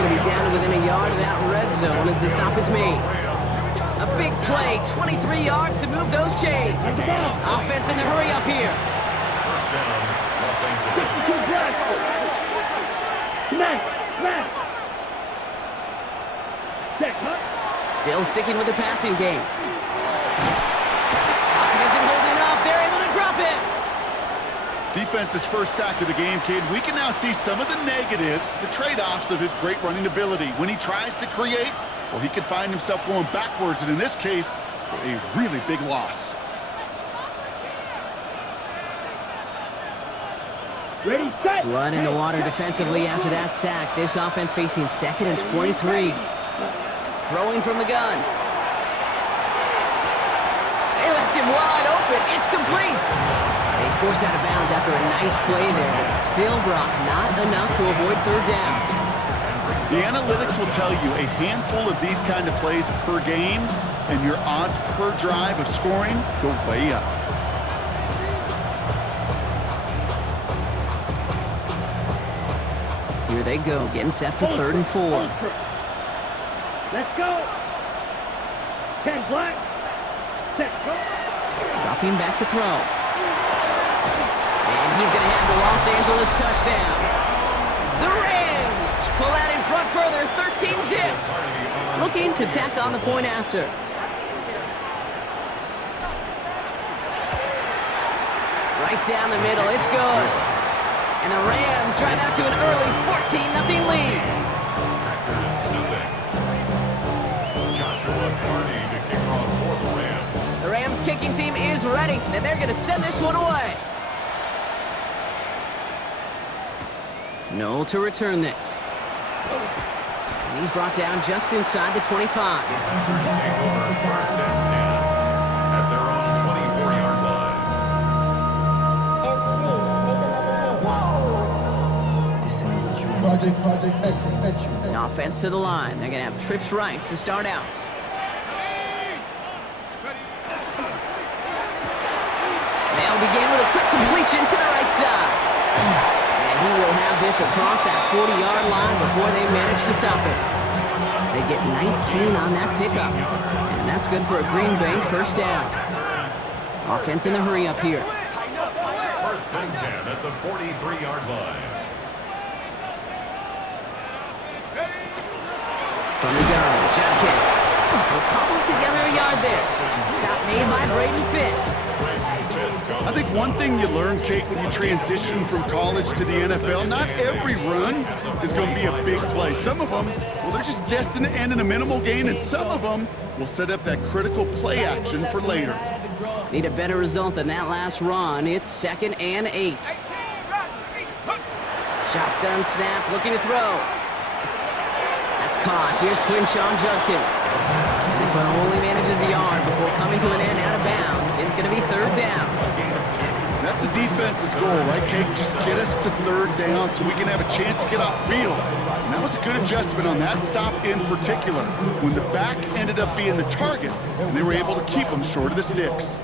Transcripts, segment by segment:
going to be down to within a yard of that red zone as the stop is made. A big play, 23 yards to move those chains. Offense in the hurry up here. First down, Los Angeles. Still sticking with the passing game. Pocket isn't holding up. They're able to drop it. Defense's first sack of the game, kid. We can now see some of the negatives, the trade-offs of his great running ability. When he tries to create, well, he can find himself going backwards, and in this case, a really big loss. Ready, set. Blood in the water defensively after that sack. This offense facing 2nd and 23. Throwing from the gun. They left him wide open. It's complete. He's forced out of bounds after a nice play there, but still, Brock, not enough to avoid third down. The analytics will tell you a handful of these kind of plays per game, and your odds per drive of scoring go way up. Here they go, getting set for 3rd and 4. Let's go. 10 black. Set, go. Dropping back to throw. And he's going to have the Los Angeles touchdown. The Rams pull out in front further, 13-zip. Looking to tack on the point after. Right down the middle, it's good. And the Rams drive out to an early 14-0 lead. The Rams kicking team is ready, and they're going to send this one away. No to return this. And he's brought down just inside the 25. Defenders take over 1st and 10 at their own 24-yard line. An offense to the line. They're going to have trips right to start out. They'll begin with a quick completion to the right side. And he will have this across that 40-yard line before they manage to stop it. They get 19 on that pickup. And that's good for a Green Bay first down. Offense in the hurry up here. 1st and 10 at the 43-yard line. From the gun, Judkins. Will cobble together a yard there. Stop made by Braden Fisk. I think one thing you learn, Kate, when you transition from college to the NFL, not every run is going to be a big play. Some of them, well, they're just destined to end in a minimal gain, and some of them will set up that critical play action for later. Need a better result than that last run. It's 2nd and 8. Shotgun snap, looking to throw. That's caught. Here's Quinshawn Judkins. This one only manages a yard before coming to an end out of bounds. It's going to be 3rd down. That's a defense's goal, right, Kate? Just get us to 3rd down so we can have a chance to get off the field. And that was a good adjustment on that stop in particular, when the back ended up being the target, and they were able to keep them short of the sticks.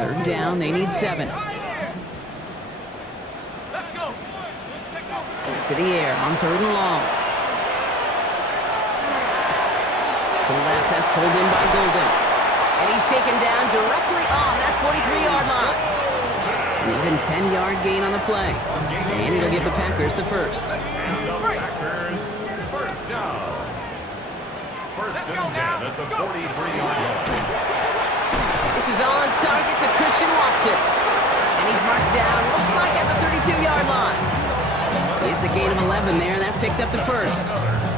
3rd down, they need 7. To the air on 3rd and long. To the left, that's pulled in by Golden. And he's taken down directly on that 43-yard line. An even 10-yard gain on the play. And it'll give the Packers the first. Packers, first down. 1st and 10 at the 43-yard line. This is on target to Christian Watson. And he's marked down, looks like at the 32-yard line. It's a gain of 11 there, and that picks up the first.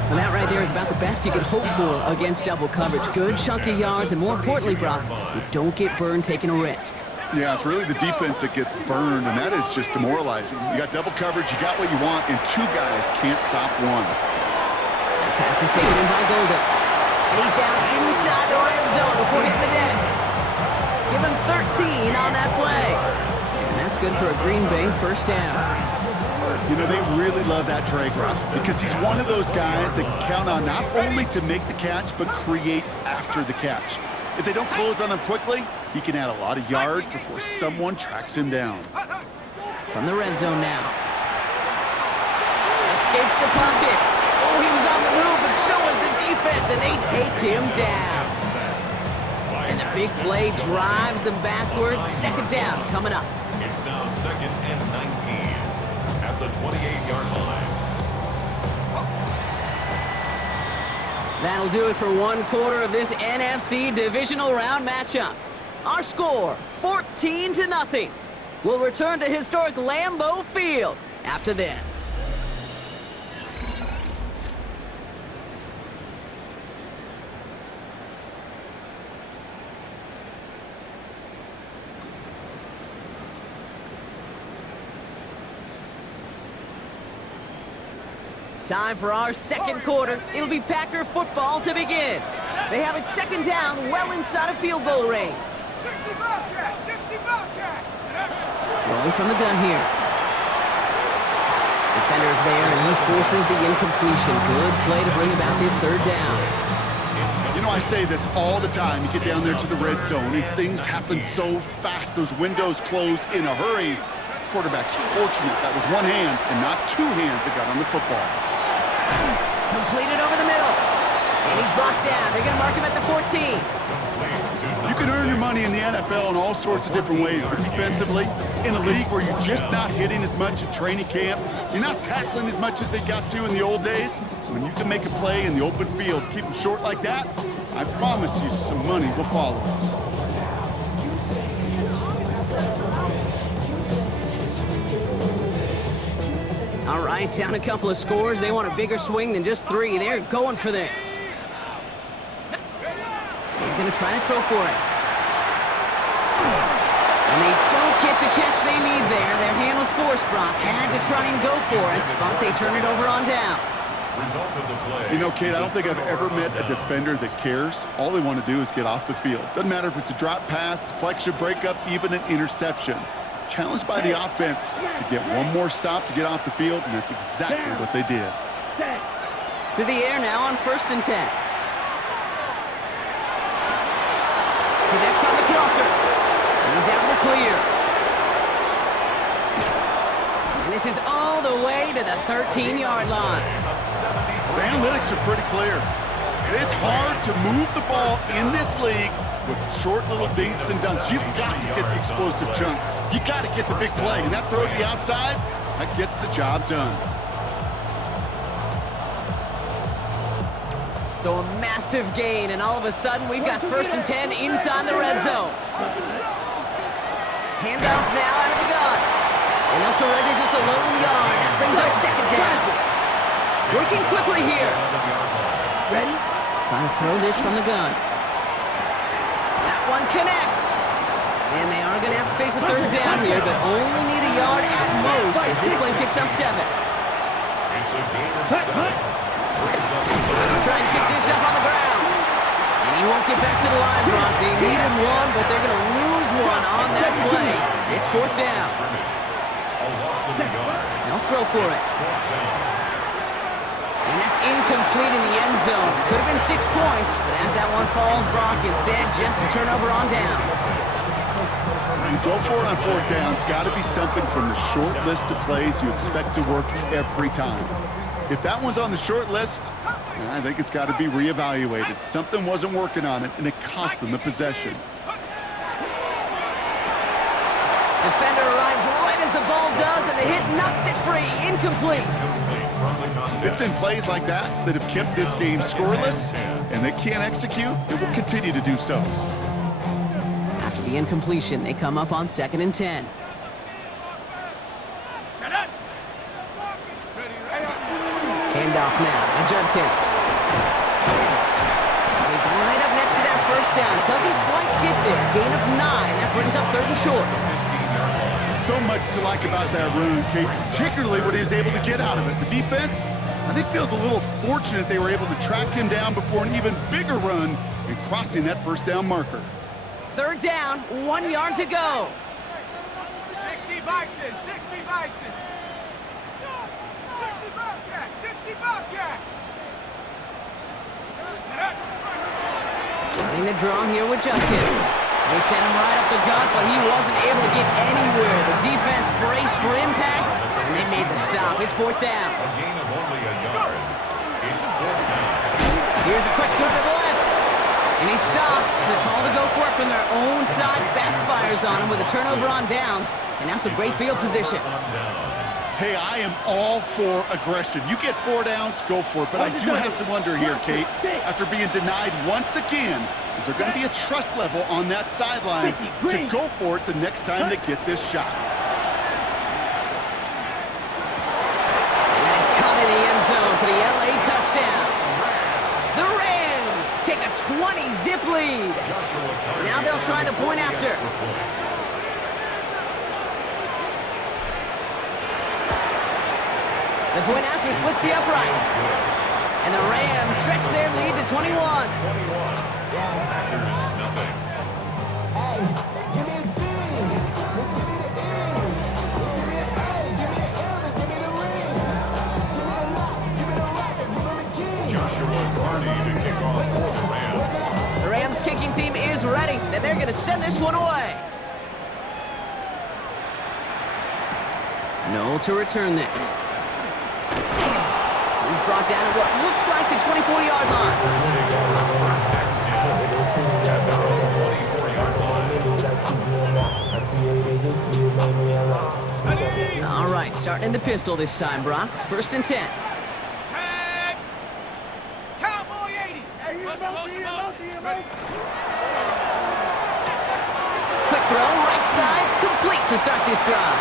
And that right there is about the best you could hope for against double coverage. Good chunky yards, and more importantly, Brock, you don't get burned taking a risk. Yeah, it's really the defense that gets burned, and that is just demoralizing. You got double coverage, you got what you want, and 2 guys can't stop one. That pass is taken in by Golden. And he's down inside the red zone before hitting the deck. Give him 13 on that play. And that's good for a Green Bay first down. You know, they really love that drag route because he's one of those guys that can count on not only to make the catch, but create after the catch. If they don't close on him quickly, he can add a lot of yards before someone tracks him down. From the red zone now. Escapes the pocket. Oh, he was on the move, but so was the defense, and they take him down. And the big play drives them backwards. Second down coming up. It's now 2nd and 19 at the 28-yard line. That'll do it for one quarter of this NFC divisional round matchup. Our score, 14-0. We'll return to historic Lambeau Field after this. Time for our second quarter. It'll be Packer football to begin. They have it second down, well inside of field goal range. 60 Bobcat! 60 Bobcat! Rolling from the gun here. Defender's there, and he forces the incompletion. Good play to bring about this third down. You know, I say this all the time. You get down there to the red zone, and things happen so fast. Those windows close in a hurry. Quarterback's fortunate that was one hand and not two hands that got on the football. Completed over the middle. And he's brought down. They're going to mark him at the 14. You can earn your money in the NFL in all sorts of different ways, but defensively, in a league where you're just not hitting as much at training camp, you're not tackling as much as they got to in the old days, when you can make a play in the open field, keep them short like that, I promise you some money will follow. All right, down a couple of scores. They want a bigger swing than just 3. They're going for this. They're going to try to throw for it. And they don't get the catch they need there. Their hand was forced, Brock. Had to try and go for it, but they turn it over on downs. Result of the play. You know, Kate, I don't think I've ever met a defender that cares. All they want to do is get off the field. Doesn't matter if it's a drop pass, deflection, breakup, even an interception. Challenged by the offense to get one more stop to get off the field, and that's exactly what they did. To the air now on 1st and 10. Connects on the crosser. He's out in the clear. And this is all the way to the 13-yard line. The analytics are pretty clear. It's hard to move the ball in this league with short little dinks and dunks. You've got to get the explosive chunk. You got to get the big play, and that throw to the outside, that gets the job done. So a massive gain, and all of a sudden we've got 1st and 10 inside the red zone. Handoff now out of the gun. And they'll surrender just a lone yard. That brings up 2nd down. Working quickly here. Ready? Trying to throw this from the gun. That one connects. And they are going to have to face a 3rd down here, but only need a yard at most as this play picks up 7. It's a gain of 7. Try and pick this up on the ground. And he won't get back to the line, Brock. They needed one, but they're going to lose one on that play. It's 4th down. They'll throw for it. And that's incomplete in the end zone. Could have been 6 points, but as that one falls, Brock, instead just a turnover on downs. You go for it on 4th down. It's got to be something from the short list of plays you expect to work every time. If that one's on the short list, I think it's got to be reevaluated. Something wasn't working on it, and it cost them the possession. Defender arrives right as the ball does, and the hit knocks it free. Incomplete. It's been plays like that that have kept this game scoreless, and they can't execute. It will continue to do so. After the incompletion, they come up on 2nd and 10. Handoff now to Judkins. He's right up next to that 1st down. Doesn't quite get there. Gain of 9. That brings up 3rd and short. So much to like about that run, Kate, particularly what he was able to get out of it. The defense, I think, feels a little fortunate they were able to track him down before an even bigger run and crossing that 1st down marker. 3rd down, 1 yard to go. 60 Bison! 60 Bison! 60 Bobcat! 60 Bobcat! Running the draw here with Judkins. They sent him right up the gut, but he wasn't able to get anywhere. The defense braced poised for impact, and they made the stop. It's 4th down. A gain of only a yard. It's 4th down. Here's a quick throw to the left. And he stops. The call to go for it from their own side backfires on him with a turnover on downs. And now some great field position. Hey, I am all for aggression. You get 4 downs, go for it. But I do have to wonder here, Kate, after being denied once again, is there going to be a trust level on that sidelines to go for it the next time they get this shot? And that is caught in the end zone for the LA touchdown. The Rams take a 20-zip lead. Now they'll try the point after. The point after splits the uprights. And the Rams stretch their lead to 21. Packers, nothing. Joshua Carney to kick off for the Rams. The Rams kicking team is ready, and they're going to send this one away. Noel to return this. He's brought down at what looks like the 24-yard line. First and 10 at their own 24-yard line. All right, starting in the pistol this time, Brock. 1st and 10. Tag. Cowboy 80. Quick throw, right side, complete to start this drive.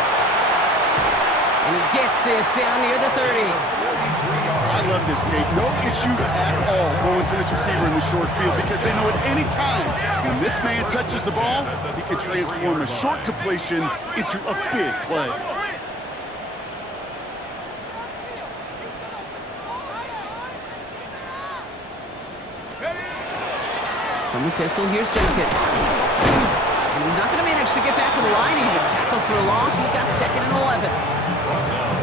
And he gets this down near the 30. I love this, Kate. No issues at all going to this receiver in the short field because they know at any time when this man touches the ball, he can transform a short completion into a big play. From the pistol, here's Jenkins. And he's not going to manage to get back to the line even. Tackle for a loss. We've got 2nd and 11.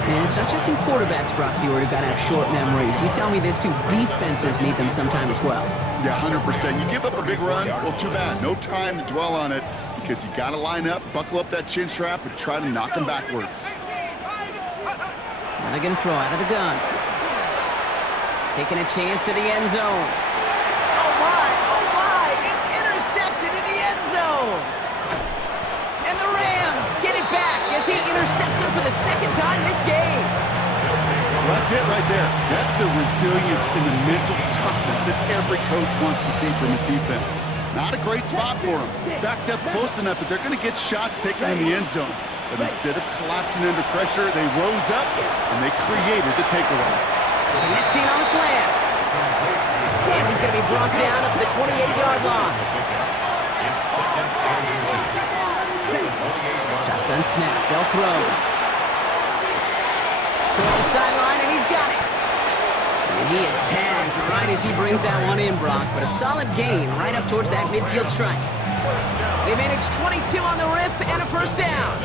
And it's not just some quarterbacks, Brock Hewitt, who got to have short memories. You tell me this too, defenses need them sometime as well. Yeah, 100%. You give up a big run, well, too bad. No time to dwell on it because you got to line up, buckle up that chin strap, and try to knock them backwards. Now they're going to throw out of the gun. Taking a chance to the end zone. Oh, my, it's intercepted in the end zone. And the Rams get it back as he intercepts him for the 2nd time this game. That's it right there. That's the resilience and the mental toughness that every coach wants to see from his defense. Not a great spot for him. Backed up close enough that they're going to get shots taken in the end zone. But instead of collapsing under pressure, they rose up and they created the takeaway. Connecting on the slant. And he's going to be brought down at the 28-yard line. It's 2nd and 2. Shotgun snap. They'll throw. Toward the sideline, and he's got it. And he is tagged right as he brings that one in, Brock. But a solid gain right up towards that midfield strike. They managed 22 on the rip and a 1st down.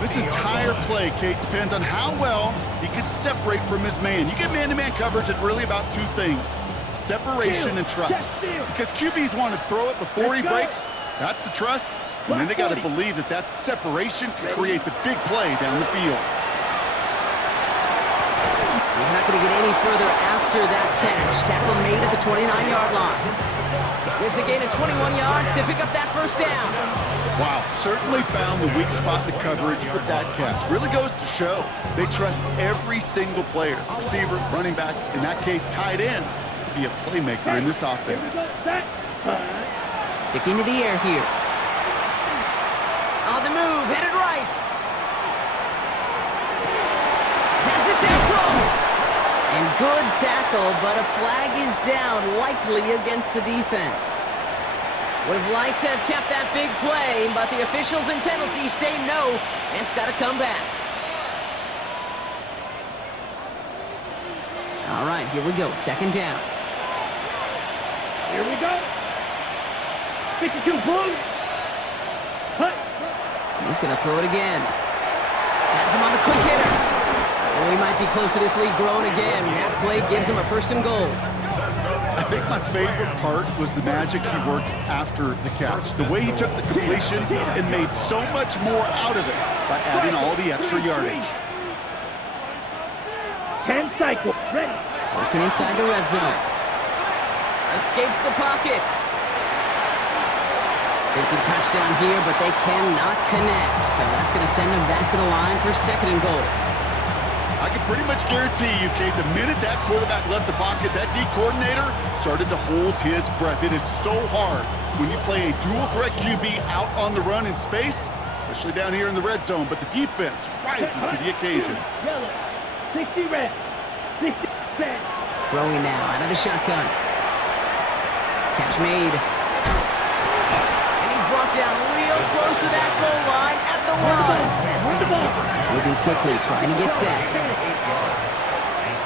This entire play, Kate, depends on how well he can separate from his man. You get man-to-man coverage at really about 2 things, separation and trust. Because QBs want to throw it before he breaks. That's the trust. And then they got to believe that that separation can create the big play down the field. He's not going to get any further after that catch. Tackle made at the 29-yard line. It's a gain of 21 yards to pick up that 1st down. Wow, certainly found the weak spot in the coverage with that catch. Really goes to show they trust every single player, receiver, running back, in that case tight end, to be a playmaker in this offense. Sticking to the air here. On the move, headed right. Has it down close. And good tackle, but a flag is down, likely against the defense. Would have liked to have kept that big play, but the officials and penalties say no, and it's got to come back. All right, here we go, 2nd down. Here we go. 52 Blue. He's going to throw it again. Has him on the quick hitter. Oh, he might be close to this lead growing again. That play gives him a 1st and goal. I I think my favorite part was the magic he worked after the catch. The way he took the completion and made so much more out of it by adding all the extra yardage. 10 cycles. Ready. Working inside the red zone. Escapes the pocket. Thinking touchdown here, but they cannot connect. So that's going to send them back to the line for 2nd and goal. I can pretty much guarantee you, Kate, the minute that quarterback left the pocket, that D coordinator started to hold his breath. It is so hard when you play a dual-threat QB out on the run in space, especially down here in the red zone, but the defense rises to the occasion. Yellow. 60 red. 60 red. Throwing now out of the shotgun. Catch made. And he's brought down real close to that goal line at the one. Where's the ball? Moving quickly, trying to get set. It's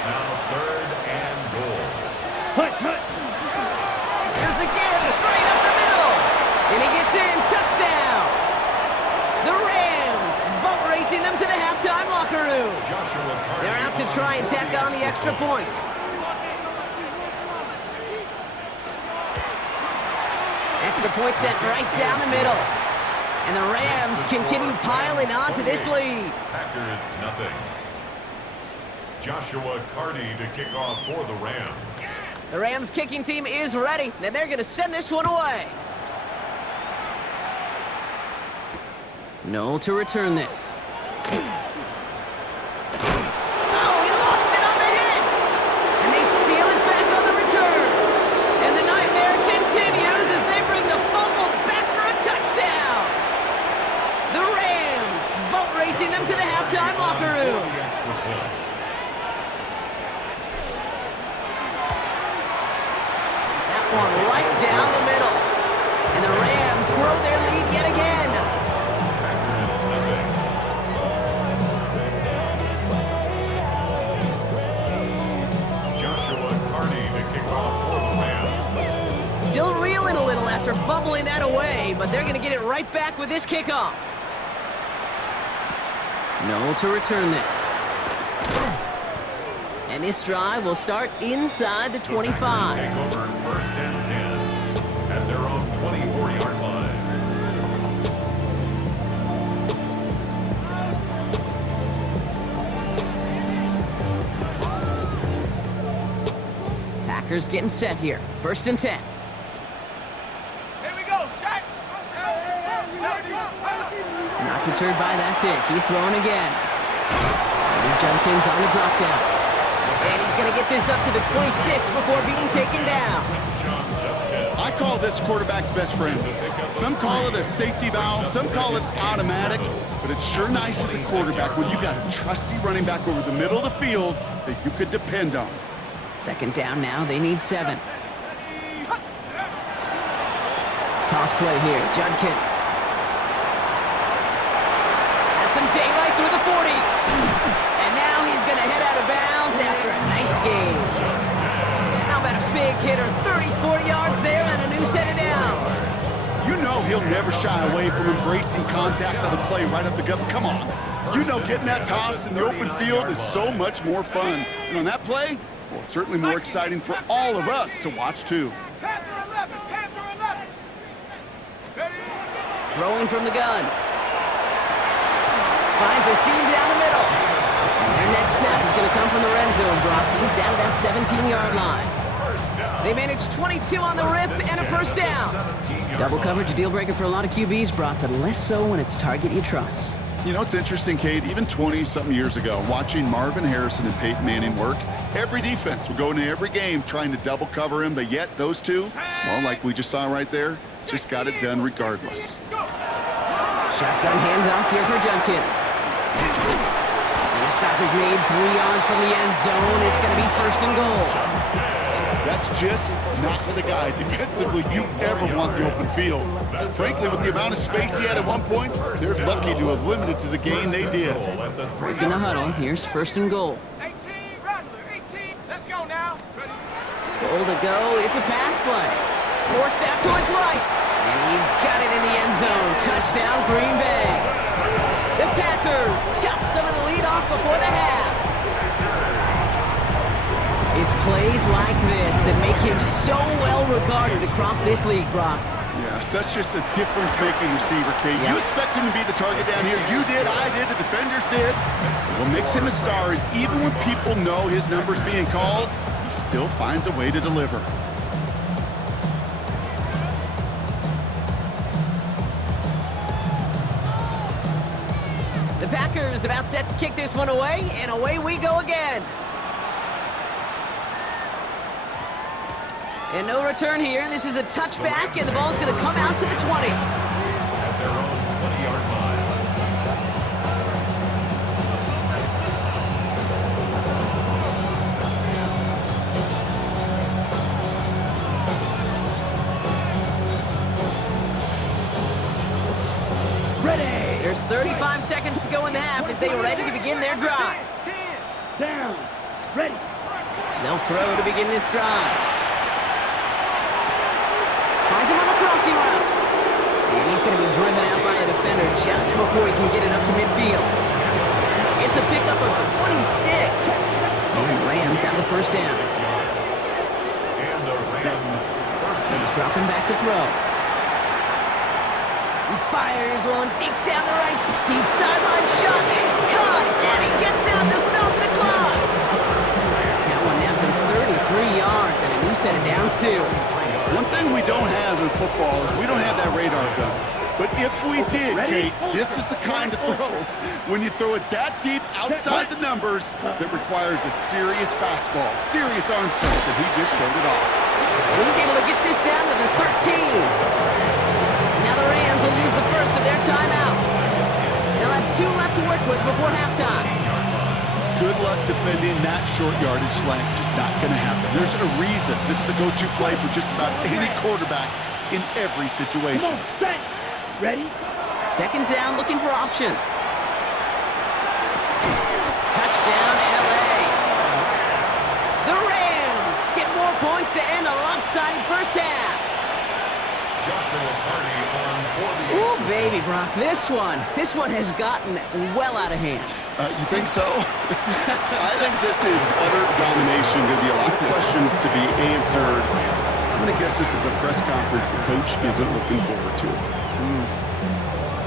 now 3rd and goal. Hut, hut. There's a give straight up the middle. And he gets in. Touchdown. The Rams boat racing them to the halftime locker room. They're out to try and tack on the extra point. Extra point sent right down the middle. And the Rams continue piling on to this lead. Packers nothing. Joshua Carty to kick off for the Rams. The Rams kicking team is ready, and they're going to send this one away. No to return this. Oh, he lost it on the hit! And they steal it back on the return. And the nightmare continues as they bring the fumble back for a touchdown. The Rams boat racing them to the halftime locker room. That one right down the middle. And the Rams grow their lead yet again. Packers nothing. Joshua Carty to kick off for the Rams. Still reeling a little after fumbling that away, but they're going to get it right back with this kickoff. No to return this. And this drive will start inside the 25. Take over 1st and 10 at their own 24-yard line. Packers getting set here. 1st and 10. Here we go, Shaq. Not deterred by that pick. He's throwing again. And Judkins on the drop down. And he's going to get this up to the 26 before being taken down. I call this quarterback's best friend. Some call it a safety valve, some call it automatic, but it's sure nice as a quarterback when you got a trusty running back over the middle of the field that you could depend on. 2nd down now. They need 7. Toss play here. Judkins. Has some daylight through the 40. And now he's going to head out of bounds after a nice game. How about a big hitter? 34 yards there and a new set of downs. You know he'll never shy away from embracing contact on the play right up the gut. Come on. You know getting that toss in the open field is so much more fun. And on that play, well, certainly more exciting for all of us to watch, too. Panther 11, Panther 11. Ready? Throwing from the gun. Finds a seam down the middle. And their next snap is going to come from the red zone, Brock. He's down at that 17-yard line. They managed 22 on the rip and a 1st down. Double coverage, a deal breaker for a lot of QBs, Brock, but less so when it's a target you trust. You know, it's interesting, Kate, even 20-something years ago, watching Marvin Harrison and Peyton Manning work, every defense would go into every game trying to double cover him, but yet those two, well, like we just saw right there, just got it done regardless. Shotgun handoff here for Judkins. And a stop is made 3 yards from the end zone. It's going to be 1st and goal. That's just not the guy defensively you ever want the open field. Frankly, with the amount of space he had at one point, they're lucky to have limited to the gain they did. Breaking the huddle. Here's 1st and goal. 18, Rattler, 18. Let's go now. Ready? Goal to go. It's a pass play. Forced out to his right. And he's got it in the end zone. Touchdown, Green Bay. The Packers chop some of the lead off before the half. It's plays like this that make him so well regarded across this league, Brock. Yeah, such just a difference-making receiver, Kate. You expect him to be the target down here. You did, I did, the defenders did. What makes him a star is even when people know his number's being called, he still finds a way to deliver. The Packers about set to kick this one away, and away we go again. And no return here. This is a touchback, and the ball's going to come out to the 20. At their own 20-yard line. Ready. There's 35 seconds to go in the half as they are ready to begin their drive. Down. Ready. They'll throw to begin this drive. Finds him on the crossing route. And he's going to be driven out by a defender just before he can get it up to midfield. It's a pickup of 26. And the Rams have the first down. And the Rams first down. He's dropping back to throw. He fires one deep down the right. Deep sideline shot is caught. And he gets out to stop the clock. That one nabs him 33 yards and a new set of downs too. One thing we don't have in football is we don't have that radar gun. But if we did, Kate, this is the kind of throw when you throw it that deep outside the numbers that requires a serious fastball, serious arm strength, and he just showed it off. And he's able to get this down to the 13. Now the Rams will use the first of their timeouts. They'll have 2 left to work with before halftime. Good luck defending that short yardage slant. Just not going to happen. There's a reason this is a go-to play for just about any quarterback in every situation. Come on, set. Ready. Second down, looking for options. Touchdown, LA. The Rams get more points to end a lopsided first half. Joshua Party on for the Ooh, baby, Brock, this one has gotten well out of hand. You think so? I think this is utter domination. Going to be a lot of questions to be answered. I'm going to guess this is a press conference the coach isn't looking forward to.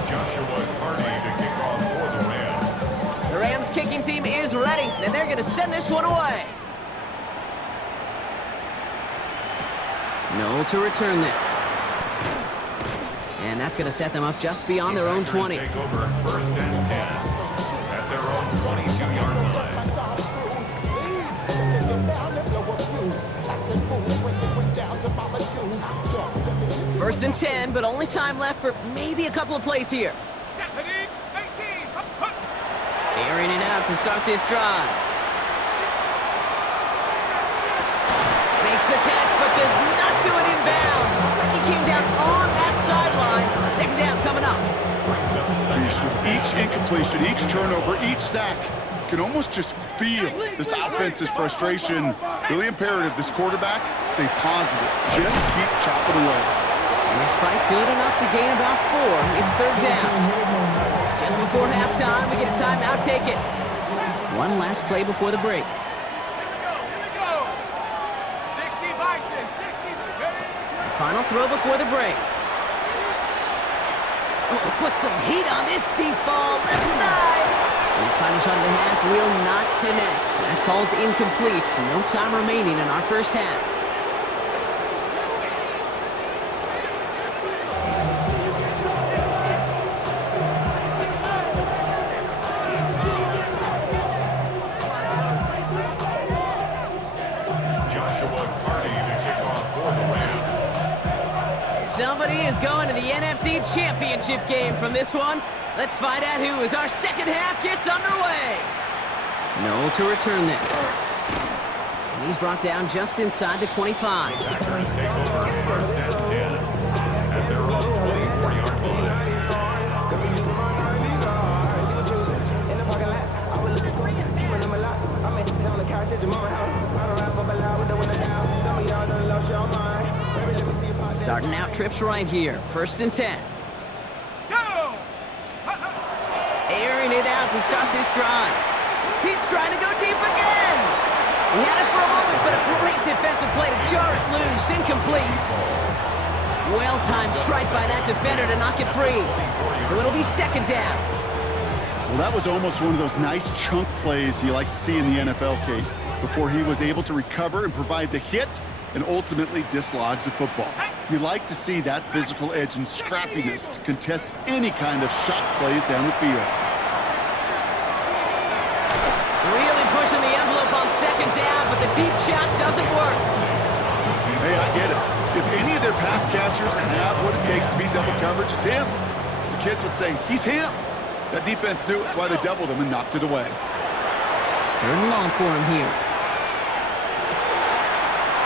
Joshua Party to kick off for the Rams. The Rams kicking team is ready, and they're going to send this one away. No to return this. And that's going to set them up just beyond their own 20. Take over first and 10 at their own 22-yard line. First and 10, but only time left for maybe a couple of plays here. 18. Airing it out to start this drive. Makes the catch, but does not do it in bounds. Looks like he came down on that sideline. Second down coming up. With each incompletion, each turnover, each sack, you can almost just feel this offense's frustration. Really imperative, this quarterback, stay positive. Just keep chopping away. And this fight good enough to gain about 4. It's third down. Just before halftime, we get a timeout. Take it. One last play before the break. Here we go. 60 Bison, 60. Ready? Final throw before the break. Oh, put some heat on this deep ball, left side. And his final shot of the half will not connect. That falls incomplete. No time remaining in our first half. Somebody is going to the NFC Championship game from this one. Let's find out who as our second half gets underway. No to return this. And he's brought down just inside the 25. The Packers take over first and 10 at their own 24-yard line. Starting out trips right here. First and 10. Go! Airing it out to start this drive. He's trying to go deep again. He had it for a moment, but a great defensive play to jar it loose. Incomplete. Well-timed strike by that defender to knock it free. So it'll be second down. Well, that was almost one of those nice chunk plays you like to see in the NFL, Kate, before he was able to recover and provide the hit and ultimately dislodge the football. You like to see that physical edge and scrappiness to contest any kind of shot plays down the field. Really pushing the envelope on second down, but the deep shot doesn't work. Hey, I get it. If any of their pass catchers have what it takes to beat double coverage, it's him. The kids would say, he's him. That defense knew it. That's why they doubled him and knocked it away. Third and long for him here.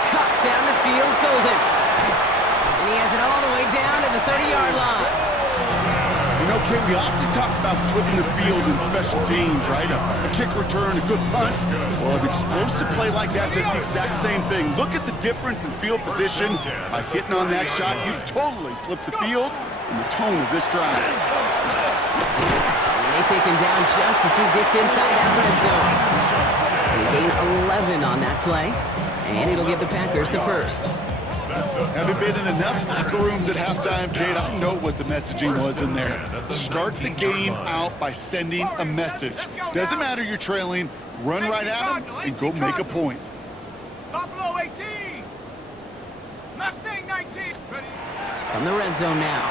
Cut down the field, Golden. And he has it all the way down to the 30-yard line. You know, Kate, we often talk about flipping the field in special teams, right? A kick return, a good punt. Well, an explosive play like that does the exact same thing. Look at the difference in field position. By hitting on that shot, you've totally flipped the field and the tone of this drive. And they take him down just as he gets inside that red zone. They gain 11 on that play, and it'll give the Packers the first. Having been in enough locker rooms at halftime, Kate, I know what the messaging was in there. Start the game out by sending a message. Doesn't matter you're trailing, run right at them and go make a point. Buffalo 18. Mustang 19. Ready. From the red zone now.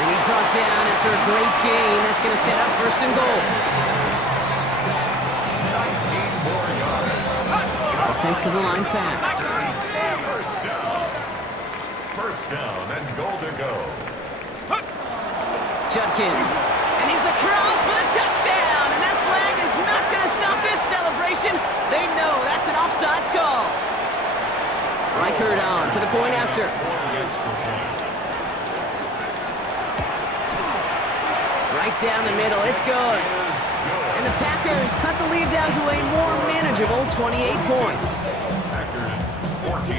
And he's brought down after a great gain. That's going to set up first and goal. 19 more yards. Offense to the line fast. First down and goal to go. Judkins. And he's across for the touchdown. And that flag is not going to stop this celebration. They know that's an offsides call. Reichert on for the point after. Right down the middle. It's good. And the Packers cut the lead down to a more manageable 28 points. Packers 14.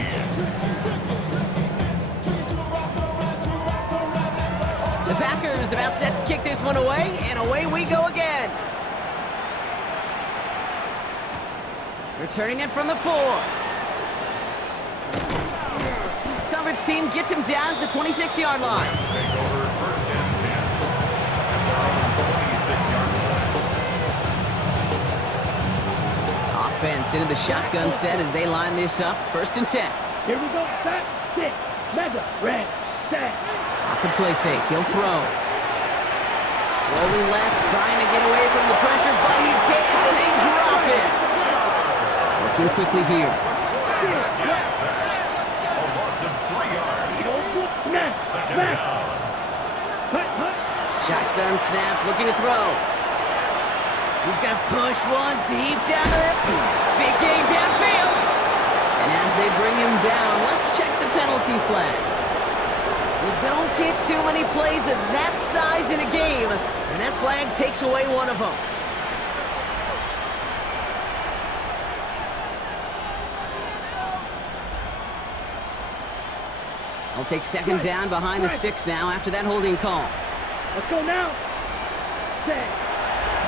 The Packers about set to kick this one away, and away we go again. Returning it from the 4. Coverage team gets him down at the 26-yard line. Take over first and 10. At their own 26-yard line. Offense into the shotgun set as they line this up. First and 10. Here we go. Set, sit, mega, red, set. Off the play fake, he'll throw. Rolling left, trying to get away from the pressure, but he can't, and they drop it. Working quickly here. A loss of 3 yards. Second down. Shotgun snap, looking to throw. He's going to push one deep down the big game downfield. And as they bring him down, let's check the penalty flag. You don't get too many plays of that size in a game, and that flag takes away one of them. They'll take second down behind the sticks now after that holding call. Let's go now. Set.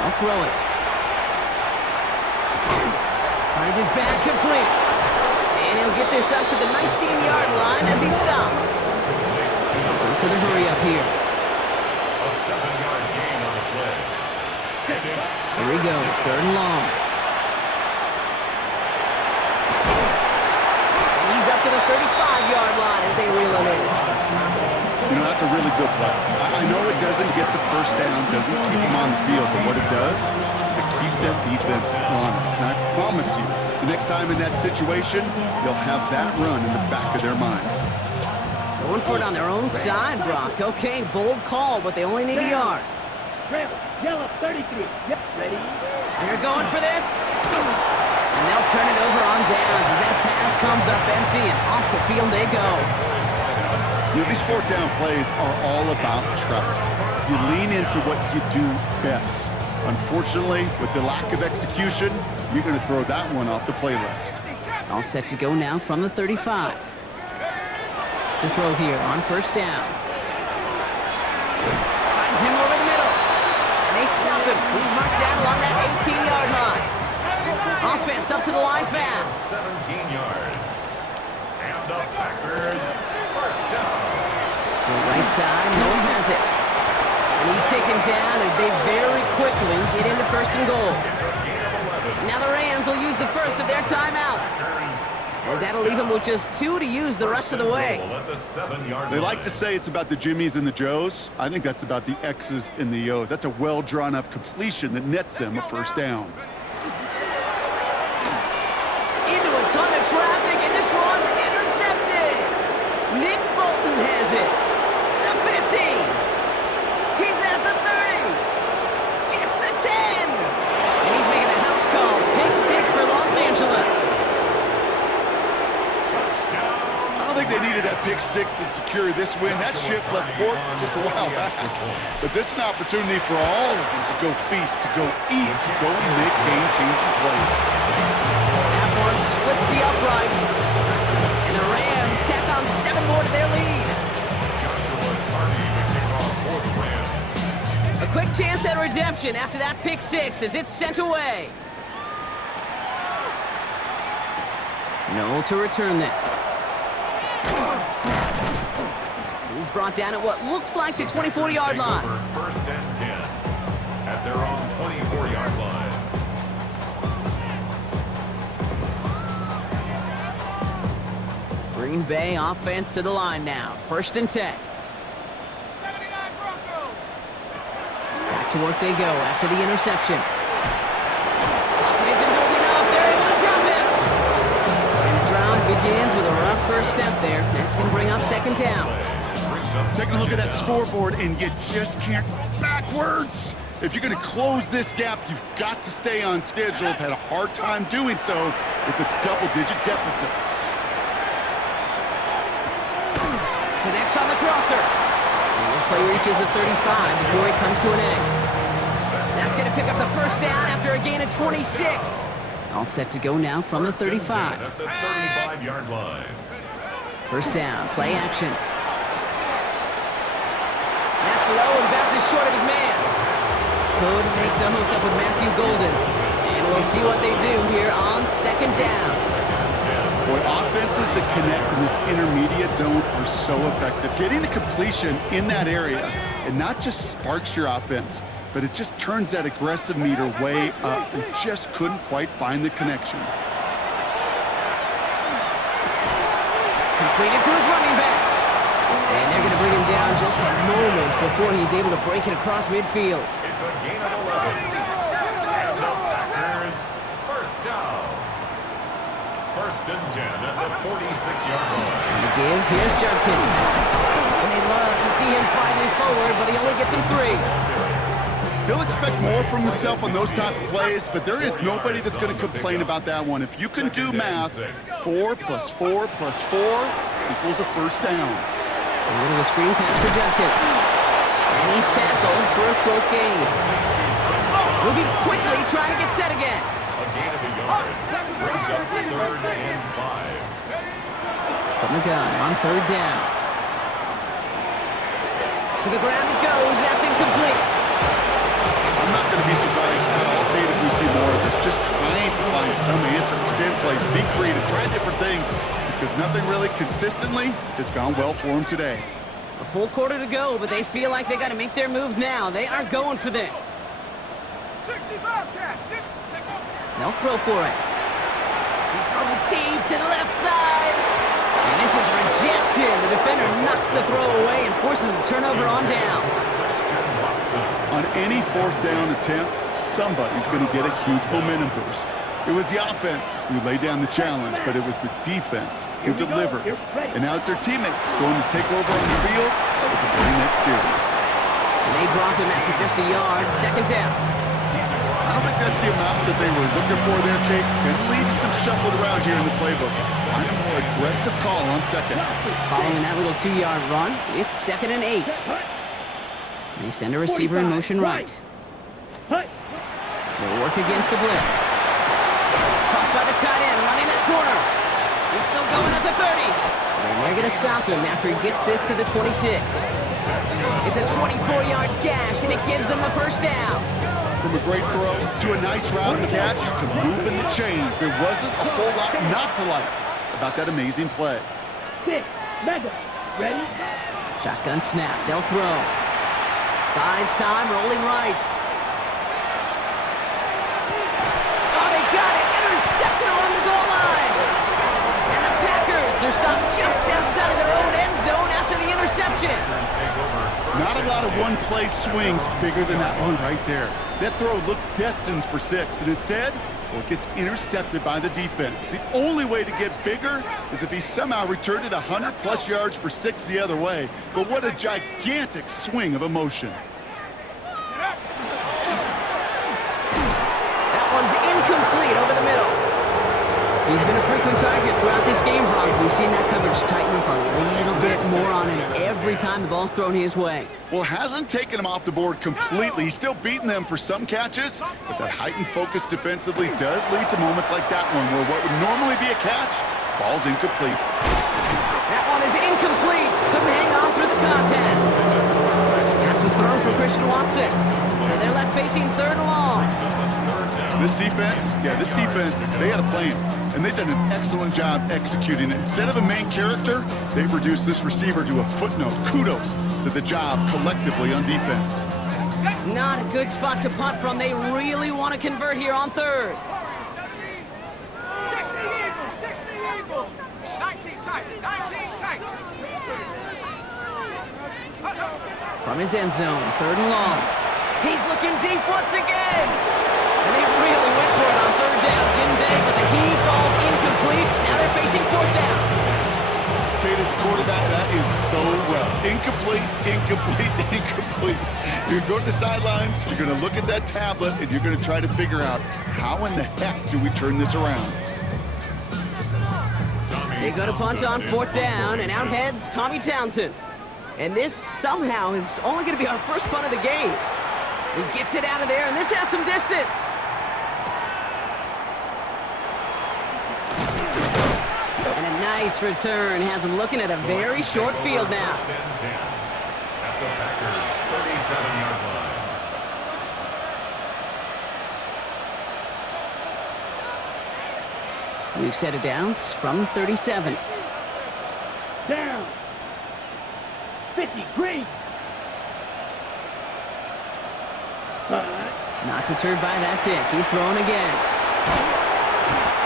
I'll throw it. Finds his back complete. And he'll get this up to the 19-yard line as he stopped. So the hurry up here. A 7-yard gain on the play. Here he goes, third and long. And he's up to the 35-yard line as they reel him in. You know, that's a really good play. I know it doesn't get the first down, doesn't keep them on the field, but what it does is it keeps that defense honest. And I promise you, the next time in that situation, they'll have that run in the back of their minds. Going for it on their own side, Brock. Okay, bold call, but they only need a yard. Travel, yellow 33. Yep, ready. They're going for this. And they'll turn it over on downs as that pass comes up empty, and off the field they go. You know, these fourth down plays are all about trust. You lean into what you do best. Unfortunately, with the lack of execution, you're going to throw that one off the playlist. All set to go now from the 35. To throw here on first down. Finds him over the middle. And they stop him. He's marked down along that 18-yard line. to the line fast. 17 yards. And the Packers first down. The right side, no one has it. And he's taken down as they very quickly get into first and goal. It's a gain of 11. Now the Rams will use the first of their timeouts, as that'll leave them with just 2 to use the rest of the way. At the 7-yard They line. like to say it's about the Jimmies and the Joes. I think that's about the X's and the O's. That's a well-drawn-up completion that nets them a first down. Into a ton of traffic, and this one's intercepted. Nick Bolton has it. The 50. He's at the 30. Gets the 10. And he's making a house call. Pick 6 for Los Angeles. Touchdown. I don't think they needed that pick 6 to secure this win. That ship left port just a while back. But this is an opportunity for all of them to go feast, to go eat, to go make game-changing plays. That one splits the uprights. And the Rams tack on 7 more to their lead. Joshua Carney to kick off for the Rams. A quick chance at redemption after that pick 6 as it's sent away. No to return this. He's brought down at what looks like the 24-yard line. First and 10 at their own 24-yard line. Green Bay offense to the line now. First and 10. 79 Broncos. Back to work they go after the interception. Pocket isn't holding up. They're able to drop him. And the drive begins with a rough first step there. That's going to bring up second down. Taking a look at that scoreboard, and you just can't go backwards. If you're going to close this gap, you've got to stay on schedule. I've had a hard time doing so with a double-digit deficit. Connects on the crosser. And this play reaches the 35 before it comes to an end. That's going to pick up the first down after a gain of 26. All set to go now from the 35. At the 35-yard line. First down, play action. That's low and bounces short of his man. Couldn't make the hook up with Matthew Golden. And we'll see what they do here on second down. Boy, offenses that connect in this intermediate zone are so effective. Getting the completion in that area, it not just sparks your offense, but it just turns that aggressive meter way up. They just couldn't quite find the connection. Completed to his running back. And they're going to bring him down just a moment before he's able to break it across midfield. It's a gain of 11. And the Packers first down. First and 10 at the 46-yard line. And the give, here's Judkins. And they'd love to see him finally forward, but he only gets him 3. He'll expect more from himself on those type of plays, but there is nobody that's going to complain about that one. If you can do math, 4 plus 4 plus 4 equals a first down. A little of a screen pass for Judkins. And he's tackled for a short gain. Moving quickly, trying to get set again. A gain of a yard. Brings up 3rd and 5. From the gun on third down. To the ground it goes. That's incomplete. I'm not going to be surprised at all, Kate, if we see more of this. Just trying to find some answer, extend plays, be creative, try different things, because nothing really consistently has gone well for them today. A full quarter to go, but they feel like they got to make their move now. They are going for this. 60 Bobcats. They'll throw for it. He's throwing deep to the left side. And this is rejected. The defender knocks the throw away and forces a turnover on downs. On any fourth down attempt, somebody's going to get a huge momentum boost. It was the offense who laid down the challenge, but it was the defense who delivered. And now it's their teammates going to take over on the field for the very next series. And they drop him after just a yard. Second down. I don't think that's the amount that they were looking for there, Kate. Going to lead to some shuffled around here in the playbook. Find a more aggressive call on second. Following that little 2-yard run, it's 2nd and 8. They send a receiver in motion right. They'll work against the blitz. Caught by the tight end, running that corner. He's still going at the 30. And they're going to stop him after he gets this to the 26. It's a 24-yard gash, and it gives them the first down. From a great throw to a nice route and catch to moving the chains. There wasn't a whole lot not to like about that amazing play. 6, Mega, ready? Shotgun snap, they'll throw. Buys time, rolling right. Oh, they got it! Intercepted along the goal line! And the Packers, they're stopped just outside of their own end zone after the interception. Not a lot of one-play swings bigger than that one right there. That throw looked destined for 6, and instead, well, it gets intercepted by the defense. The only way to get bigger is if he somehow returned it 100-plus yards for 6 the other way. But what a gigantic swing of emotion. That one's incomplete over the middle. He's been a frequent target throughout this game, Brock. We've seen that coverage tighten up a little bit more on him every time the ball's thrown his way. Well, hasn't taken him off the board completely. He's still beating them for some catches, but that heightened focus defensively does lead to moments like that one where what would normally be a catch falls incomplete. That one is incomplete. Couldn't hang on through the contact. Pass was thrown for Christian Watson. So they're left facing 3rd and long. This defense, they had a plan. And they've done an excellent job executing it. Instead of a main character, they've reduced this receiver to a footnote. Kudos to the job collectively on defense. Not a good spot to punt from. They really want to convert here on 3rd. 60 Eagles. 19 tight. From his end zone, 3rd and long. He's looking deep once again. And they really went for it on 3rd down, didn't they? But the heave falls incomplete. Now they're facing 4th down. Kate, as a quarterback, that is so rough. Incomplete. You're going to go to the sidelines, you're going to look at that tablet, and you're going to try to figure out how in the heck do we turn this around. They go to punt on 4th down, and out heads Tommy Townsend. And this somehow is only going to be our first punt of the game. He gets it out of there, and this has some distance. And a nice return has him looking at a very short field now. At the Packers' 37-yard line. We've set it downs from 37. Down. 50, green. Not deterred by that pick. He's throwing again.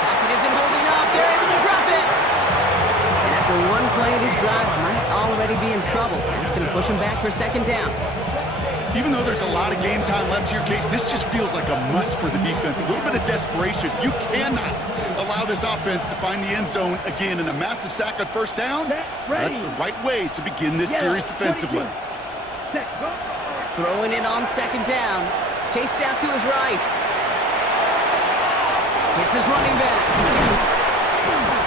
Hackett isn't holding up. They're able to drop it. And after one play of this drive, might already be in trouble. That's going to push him back for 2nd down. Even though there's a lot of game time left here, Kate, this just feels like a must for the defense. A little bit of desperation. You cannot allow this offense to find the end zone again in a massive sack on 1st down. That's the right way to begin this series defensively. Throwing it on 2nd down. Chased out to his right. Hits his running back.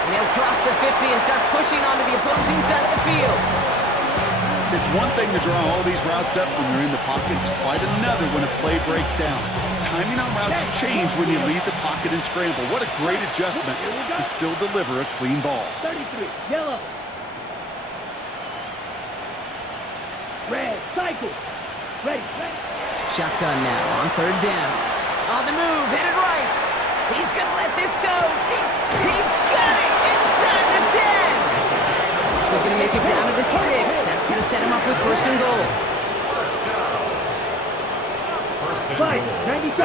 And he'll cross the 50 and start pushing onto the opposing side of the field. It's one thing to draw all these routes up when you're in the pocket. It's quite another when a play breaks down. Timing on routes change when you leave the pocket and scramble. What a great adjustment to still deliver a clean ball. 33, yellow. Red, cycle. Ready. Shotgun now on 3rd down. On the move, headed right. He's going to let this go deep. He's got it inside the 10. This is going to make it down to the 6. That's going to set him up with 1st and goal. 97.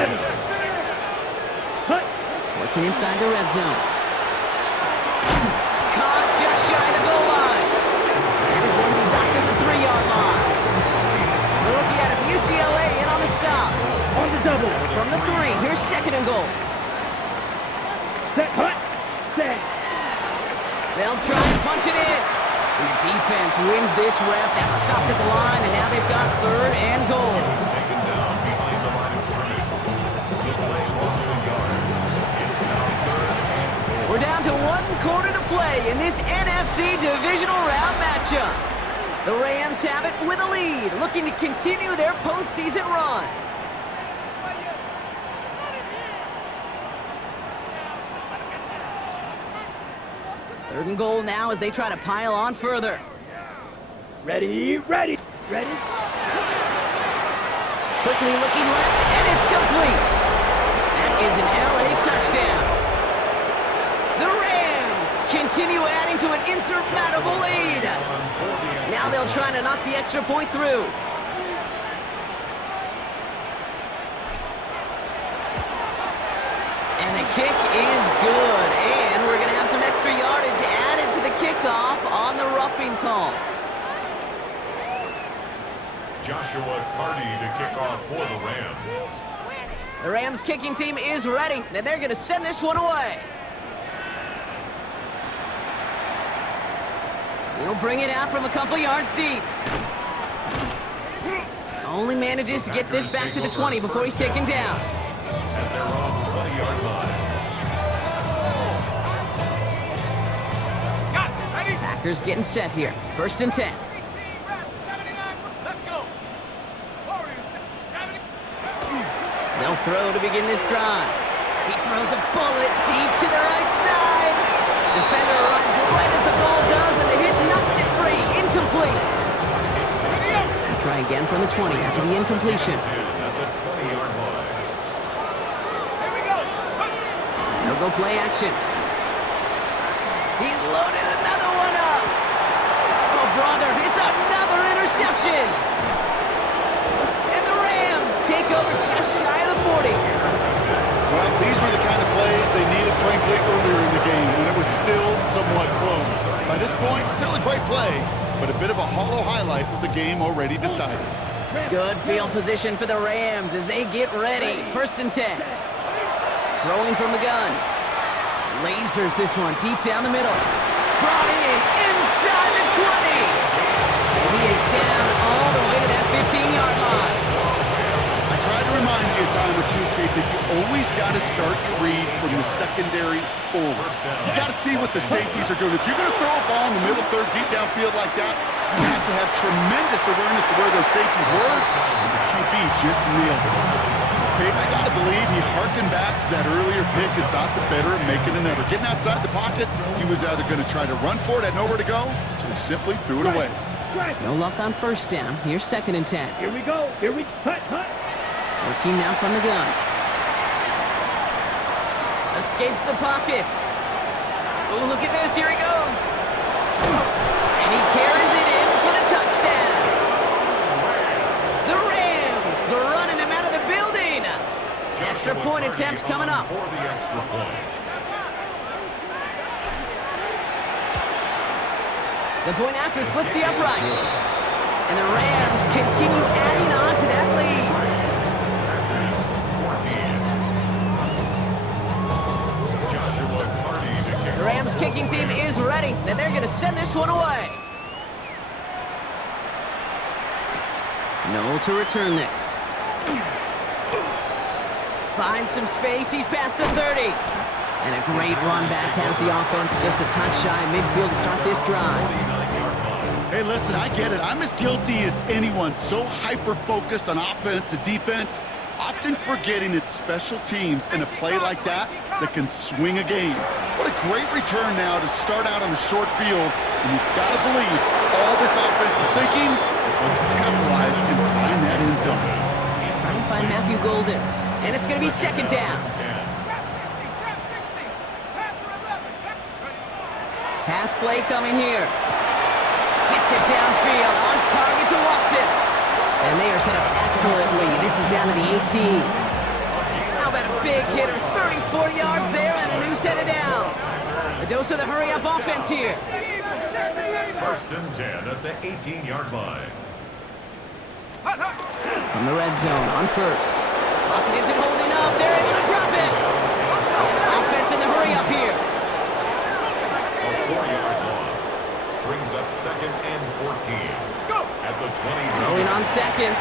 Cut. Working inside the red zone. Caught just shy of the goal line. And this one's stopped at the 3-yard line. The rookie out of UCLA in on the stop. On the double. So from the 3, here's 2nd and goal. Set, cut. Set. They'll try and punch it in. And the defense wins this rep. That's stopped at the line, and now they've got 3rd and goal. He's taken down behind the line of scrimmage. The play lost a yard. It's now 3rd and goal. We're down to 1 quarter to play in this NFC divisional round matchup. The Rams have it with a lead, looking to continue their postseason run. Third and goal now as they try to pile on further. Ready. Quickly looking left, and it's complete. That is an LA touchdown. The Rams continue adding to an insurmountable lead. Now they'll try to knock the extra point through. And the kick is good. And we're going to have some extra yardage added to the kickoff on the roughing call. Joshua Carty to kick off for the Rams. The Rams kicking team is ready, and they're going to send this one away. He'll bring it out from a couple yards deep. Only manages to get this back to the 20 before he's taken down. At their own 20-yard line. Packers getting set here. 1st and 10. They'll throw to begin this drive. He throws a bullet deep to the right side. Defender runs right as the ball does, and the hit knocks it free. Incomplete. They'll try again from the 20 after the incompletion. They'll go play action. He's loaded another one up. Oh, brother, it's another interception. And the Rams take over just shy of the 40. Well, these were the kind of plays they needed, frankly, earlier in the game when it was still somewhat close. By this point, still a great play, but a bit of a hollow highlight with the game already decided. Good field position for the Rams as they get ready. 1st and 10. Throwing from the gun. Lasers this one deep down the middle. Brought in inside the 20. And he is down all the way to that 15-yard line. I tried to remind you a time or two, Kate, that you always got to start your read from the secondary forward. You got to see what the safeties are doing. If you're going to throw a ball in the middle third, deep downfield like that, you have to have tremendous awareness of where those safeties were, and the QB just nailed it. Okay, I got to believe he harkened back to that earlier pick and thought the better of making another. Getting outside the pocket, he was either going to try to run for it, had nowhere to go, so he simply threw it away. No luck on 1st down. Here's 2nd and 10. Here we go. Here we hut. Working now from the gun. Escapes the pocket. Oh, look at this. Here he goes. And he carries it in for the touchdown. The Rams are running them out of the building. Extra point attempt coming up. For the extra point. The point after splits the upright. And the Rams continue adding on to that lead. The Rams kicking team is ready, and they're going to send this one away. Noel to return this. Finds some space. He's past the 30. And a great run back has the offense just a touch shy midfield to start this drive. Hey, listen, I get it. I'm as guilty as anyone. So hyper-focused on offense and defense, often forgetting it's special teams in a play like that that can swing a game. What a great return now to start out on a short field. And you've got to believe all this offense is thinking is let's capitalize and find that end zone. Trying to find Matthew Golden. And it's going to be 2nd down. Pass play coming here. Gets it downfield on target to Watson. And they are set up excellently. This is down to the 18. How about a big hitter? 34 yards there and a new set of downs. A dose of the hurry-up offense here. 1st and 10 at the 18-yard line. From the red zone on 1st. Pocket isn't holding up. They're able to drop it. Offense in the hurry-up here. A 4-yard loss brings up 2nd and 14 at the 20. Throwing on 2nd.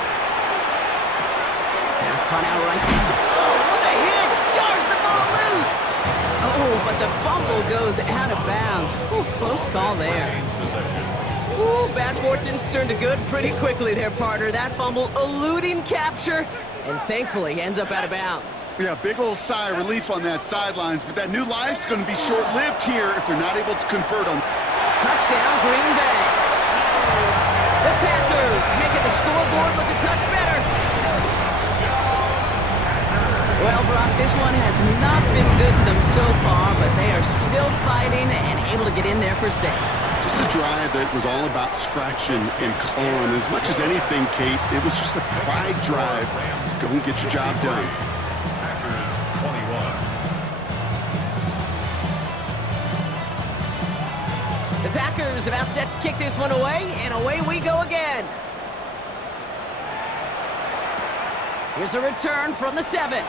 Pass caught out right. Oh, what a hit! Jars the ball loose. Oh, but the fumble goes out of bounds. Ooh, close call there. Ooh, bad fortune turned to good pretty quickly there, partner. That fumble eluding capture, and thankfully ends up out of bounds. Yeah, big old sigh of relief on that sidelines, but that new life's going to be short-lived here if they're not able to convert on. Touchdown, Green Bay. The Packers making the scoreboard look a touch better. This one has not been good to them so far, but they are still fighting and able to get in there for 6. Just a drive that was all about scratching and clawing. As much as anything, Kate, it was just a pride drive to go and get your job done. Packers 21. The Packers about set to kick this one away, and away we go again. Here's a return from the 7.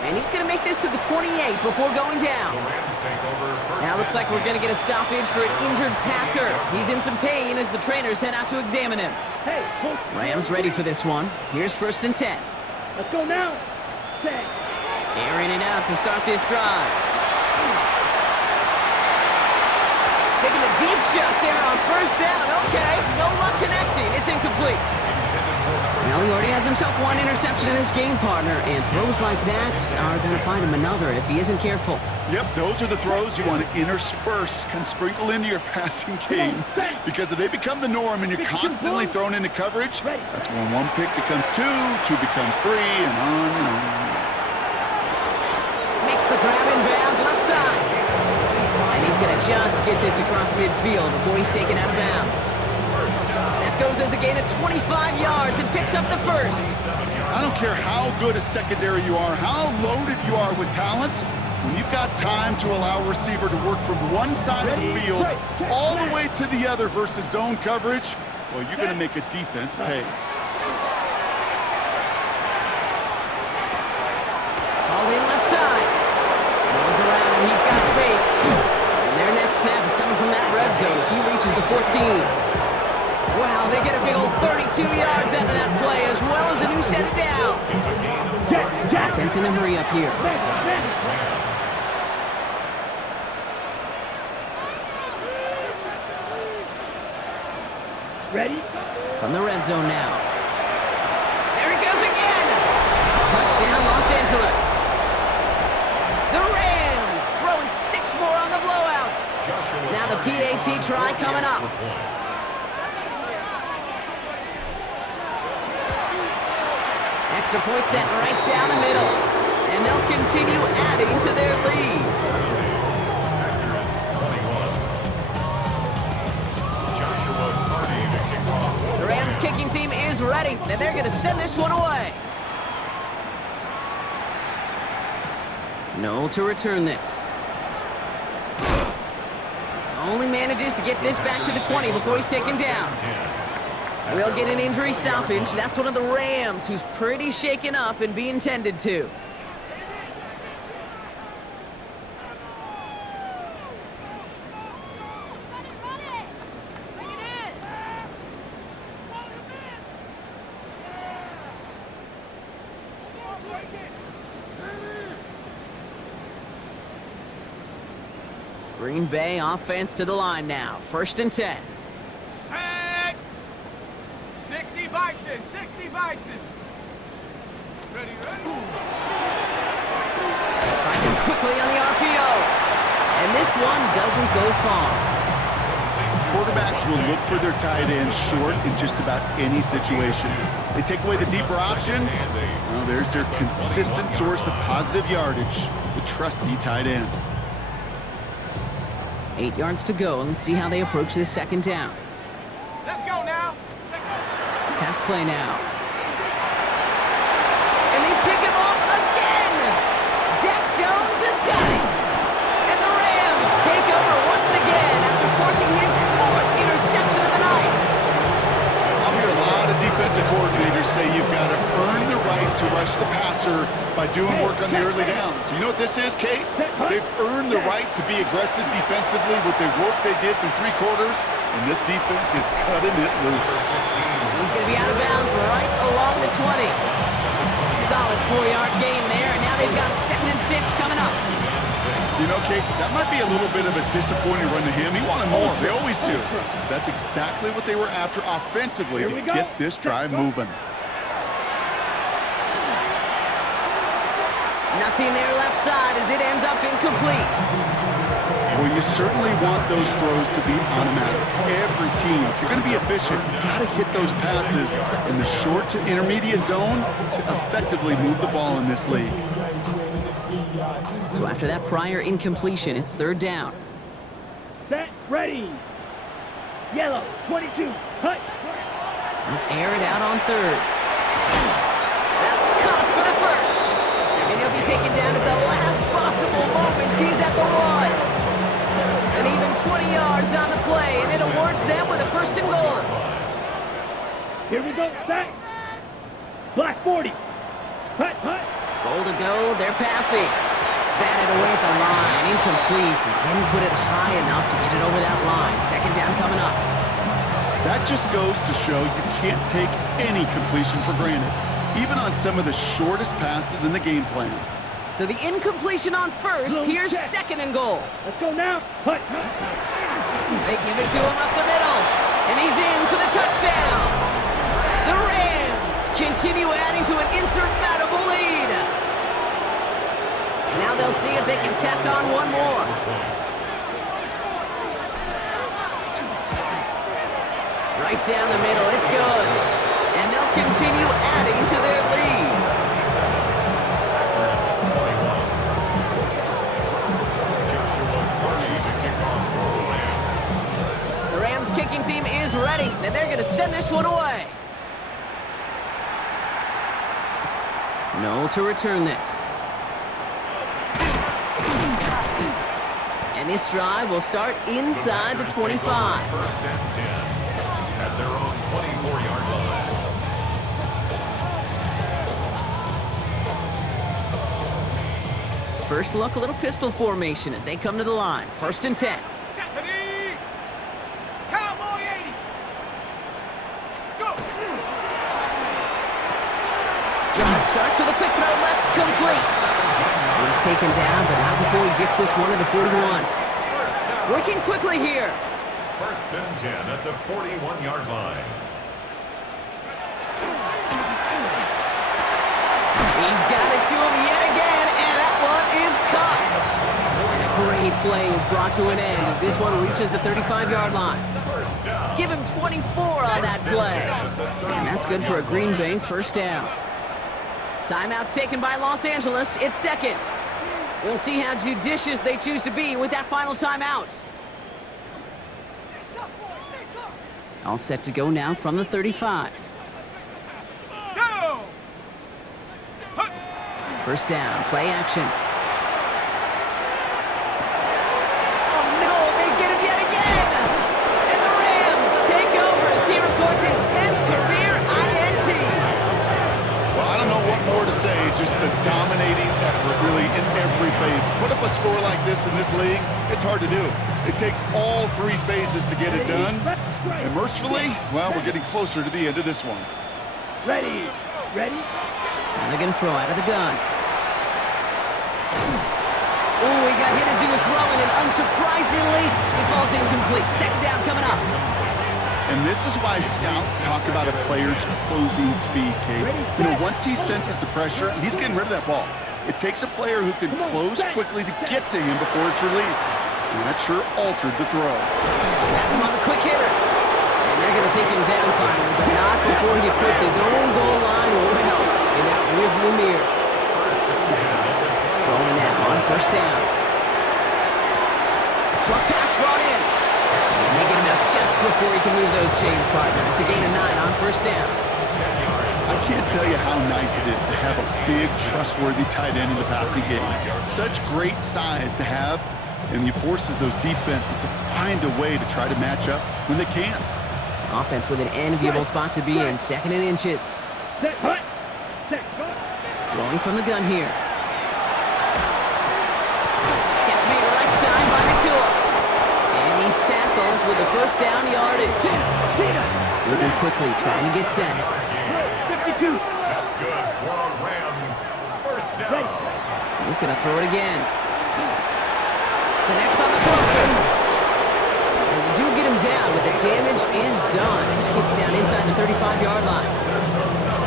And he's going to make this to the 28 before going down. Now looks like we're going to get a stoppage for an injured Packer. He's in some pain as the trainers head out to examine him. Hey, Rams ready for this one. Here's 1st and 10. let's go now. Set. Airing it out to start this drive. Taking a deep shot there on 1st down. Okay, no luck connecting. It's incomplete. Well, he already has himself one interception in this game, partner, and throws like that are going to find him another if he isn't careful. Yep, those are the throws you want to intersperse, kind of sprinkle into your passing game. Because if they become the norm and you're constantly thrown into coverage, that's when 1 pick becomes 2, 2 becomes 3, and on and on. Makes the grab in bounds left side. And he's going to just get this across midfield before he's taken out of bounds. That goes as a gain of 25 yards and picks up the 1st. I don't care how good a secondary you are, how loaded you are with talent, when you've got time to allow a receiver to work from one side of the field all the way to the other versus zone coverage, well, you're going to make a defense pay. All in left side. No one's around him. He's got space. And their next snap is coming from that red zone as he reaches the 14. Wow, they get a big old 32 yards out of that play, as well as a new set of downs. Offense in a hurry up here. Ready? From the red zone now. There he goes again! Touchdown, Los Angeles. The Rams throwing 6 more on the blowout. Now the PAT try coming up. Extra point set right down the middle. And they'll continue adding to their lead. The Rams kicking team is ready, and they're going to send this one away. No to return this. Only manages to get this back to the 20 before he's taken down. We'll get an injury stoppage. That's one of the Rams who's pretty shaken up and being tended to. Green Bay offense to the line now. 1st and 10. Set. 60 Bison, 60 Bison. Ready, ready. Finds him quickly on the RPO. And this one doesn't go far. Quarterbacks will look for their tight end short in just about any situation. They take away the deeper options. Well, there's their consistent source of positive yardage, the trusty tight end. 8 yards to go. Let's see how they approach this 2nd down. Let's go now. Pass play now. And they pick him off again! Jack Jones has got it! And the Rams take over once again after forcing his 4th interception of the night. I'll hear a lot of defensive coordinators say you've got to earn the right to rush the passer by doing work on the early downs. You know what this is, Kate? They've earned the right to be aggressive defensively with the work they did through 3 quarters, and this defense is cutting it loose. He's going to be out of bounds right along the 20. Solid 4-yard gain there, and now they've got 2nd and 6 coming up. You know, Kate, that might be a little bit of a disappointing run to him. He wanted more. They always do. That's exactly what they were after offensively to get this drive moving. Nothing there left side as it ends up incomplete. Well, you certainly want those throws to be automatic. Every team, if you're going to be efficient, you got to hit those passes in the short to intermediate zone to effectively move the ball in this league. So after that prior incompletion, it's third down. Set, ready. Yellow, 22, hut. Air it out on third. That's caught for the first. And he'll be taken down at the last possible moment. He's at the 1. And even 20 yards on the play, and it awards them with a first and goal. Here we go, set. Black 40. Hut, hut. Goal to go, they're passing. Batted away at the line, incomplete. He didn't put it high enough to get it over that line. Second down coming up. That just goes to show you can't take any completion for granted, even on some of the shortest passes in the game plan. So the incompletion on first, here's second and goal. Let's go now. Hut, hut. They give it to him up the middle, and he's in for the touchdown. The Rams continue adding to an insurmountable lead. Now they'll see if they can tack on one more. Right down the middle, it's good. And they'll continue adding to their lead. The Rams kicking team is ready, and they're going to send this one away. No to return this. And this drive will start inside the 25. First and 10 at their own 24-yard line. First look, a little pistol formation as they come to the line. First and 10. Ready. Cowboy 80. Go. Drive start to the quick throw left, complete. He's taken down, but not before he gets this one to the 41. Working quickly here. First and 10 at the 41-yard line. He's got it to him yet again, and that one is caught. And a great play is brought to an end as this one reaches the 35-yard line. Give him 24 on that play. And that's good for a Green Bay first down. Timeout taken by Los Angeles. It's second. We'll see how judicious they choose to be with that final timeout. All set to go now from the 35. Go. First down, play action. Oh no, they get him yet again! And the Rams take over as he records his 10th career INT. Well, I don't know what more to say, just a dominating effort really in every phase. To put up a score like this in this league, it's hard to do. It takes all three phases to get it done. And mercifully, well, we're getting closer to the end of this one. Ready. Ready. And they're going to throw out of the gun. Oh, he got hit as he was throwing, and unsurprisingly, he falls incomplete. Second down coming up. And this is why scouts talk about a player's closing speed, Kate. You know, once he senses the pressure, he's getting rid of that ball. It takes a player who can close quickly to get to him before it's released. And that sure altered the throw. That's him on the quick hitter. And they're going to take him down finally, but not before he puts his own goal line well in that rearview mirror. Going now on first down. Short pass brought in. And they get him out just before he can move those chains, partner. It's a gain of 9 on first down. I can't tell you how nice it is to have a big, trustworthy tight end in the passing game. Such great size to have, and he forces those defenses to find a way to try to match up when they can't. Offense with an enviable spot to be in, second and inches. Throwing from the gun here. Catch made right side by McCure. And he's tackled with the first down yardage. Moving quickly, trying to get set. 52. That's good for a Rams first down. He's going to throw it again. Connects on the closer. And they do get him down, but the damage is done. He skids down inside the 35-yard line.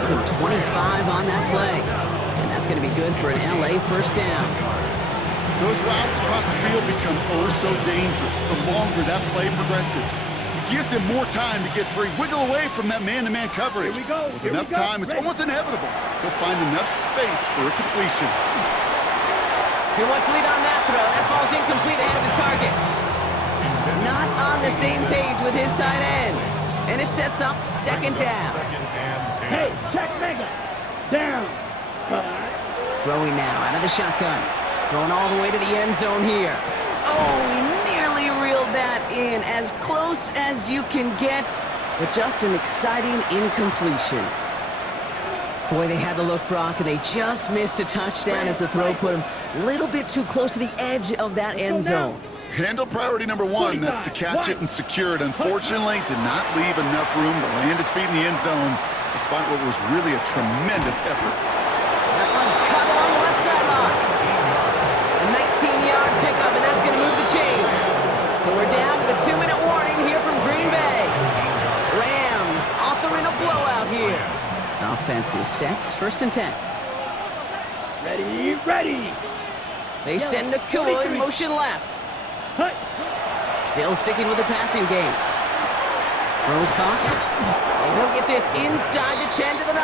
Give him 25 on that play. And that's That's going to be good for an LA first down. Those routes across the field become oh so dangerous the longer that play progresses. It gives him more time to get free, wiggle away from that man-to-man coverage. Here we go. With enough time, it's almost inevitable. He'll find enough space for a completion. Too much lead on that throw. That falls incomplete ahead of his target. Not on the same page with his tight end. And it sets up second down. Hey, check mega. Down. Throwing now out of the shotgun. Going all the way to the end zone here. Oh, he nearly reeled that in. As close as you can get, but just an exciting incompletion. Boy, they had the look, Brock, and they just missed a touchdown as the throw put him a little bit too close to the edge of that end zone. Handle priority number one, that's to catch it and secure it. Unfortunately, did not leave enough room to land his feet in the end zone, despite what was really a tremendous effort. That one's cut along the left sideline. A 19-yard pickup, and that's going to move the chains. So we're down to the 2-minute warning here from Green Bay. Rams authoring a blowout here. Offense is set, 1st and 10. Ready, ready. They send Nakua in motion left. Hut. Still sticking with the passing game. Rose caught. And he'll get this inside the 10 to the 9.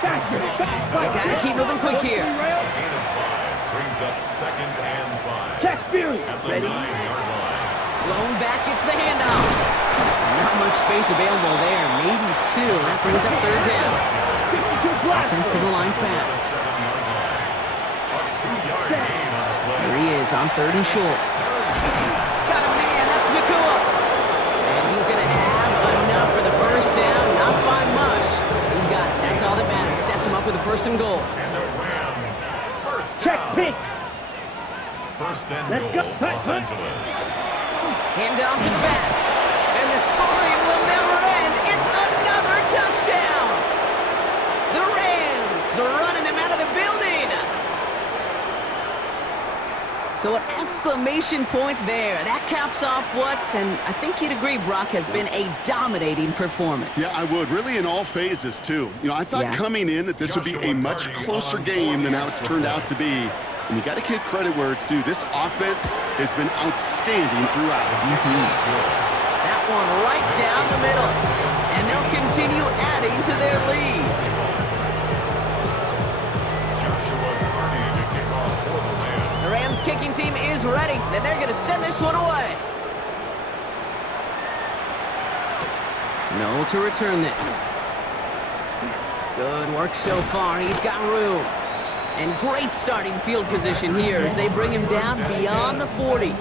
They gotta keep moving quick here. Brings up 2nd and 5. Check Fury. At the Ready. 9-yard line. Blown back, it's the handoff. Not much space available there. Maybe 2. That brings up 3rd down. 52 blocks. Offense to the line fast. 7-yard line. A 2-yard gain on the play. There he is on 3rd and short. Got a man, that's Nakua. And he's going to have enough for the first down. Not by much. He got it. That's all that matters. Sets him up with the 1st and goal. And the Rams, first Check down. pink. 1st and Let's goal, go. Los Angeles. Hand off to the back. And the scoring will never end. It's another touchdown. The Rams are running them out of the building. So an exclamation point there. That caps off what, and I think you'd agree, Brock, has been a dominating performance. Yeah, I would. Really in all phases, too. You know, I thought coming in that this would be a much closer game than how it's turned out to be. And you got to give credit where it's due. This offense has been outstanding throughout. That one right down the middle. And they'll continue adding to their lead. Joshua Carney to kick off for the Rams. The Rams kicking team is ready, and they're going to send this one away. No to return this. Good work so far. He's got room. And great starting field position here as they bring him down beyond the 40.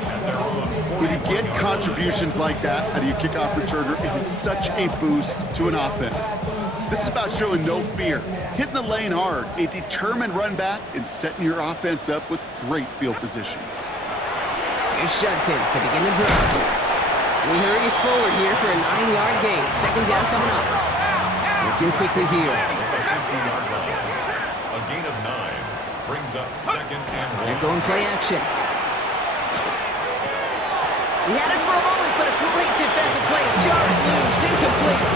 When you get contributions like that out of your kickoff returner, it is such a boost to an offense. This is about showing no fear, hitting the lane hard, a determined run back, and setting your offense up with great field position. Here's Judkins to begin the drive. He hurries forward here for a 9-yard gain. 2nd down coming up. Looking quickly here. A gain of 9 brings up 2nd and 1. They're going play action. He had it for a moment, but a great defensive play to jar it loose. Incomplete.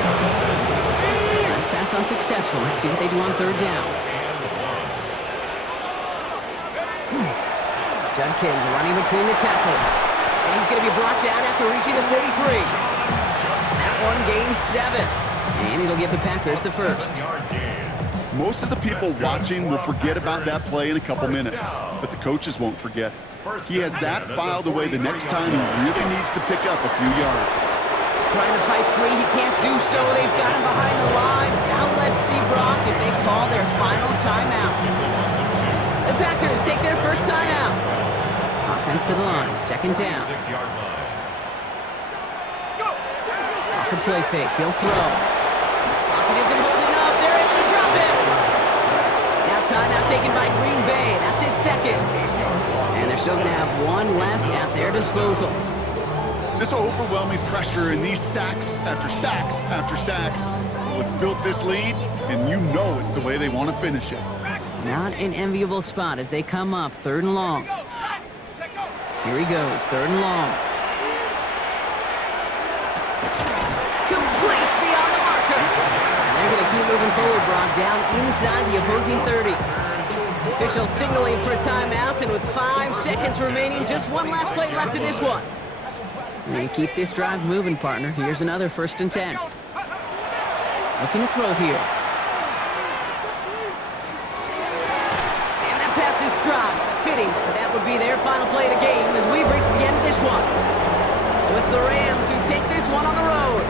Nice pass unsuccessful. Let's see what they do on 3rd down. Judkins running between the tackles. And he's going to be brought down after reaching the 43. That one gains 7. And it'll give the Packers the first. Most of the people watching will forget about that play in a couple minutes, but the coaches won't forget. He has that filed away the next time he really needs to pick up a few yards. Trying to fight free, he can't do so. They've got him behind the line. Now let's see, Brock, if they call their final timeout. The Packers take their first timeout. Offense to the line, 2nd down. 6-yard line. Off the play fake, he'll throw. Lockett isn't holding up. They're able to drop it. Now timeout taken by Green Bay. That's it, 2nd. And they're still going to have 1 left at their disposal. This overwhelming pressure and these sacks after sacks after sacks, well, it's built this lead, and you know it's the way they want to finish it. Not an enviable spot as they come up 3rd and long. Here he goes, 3rd and long. Complete beyond the marker. And they're going to keep moving forward, Brock, down inside the opposing 30. Official signaling for a timeout, and with 5 seconds remaining, just one last play left in this one. And keep this drive moving, partner. Here's another 1st and 10. Looking to throw here. And that pass is dropped. Fitting. That would be their final play of the game as we've reached the end of this one. So it's the Rams who take this one on the road.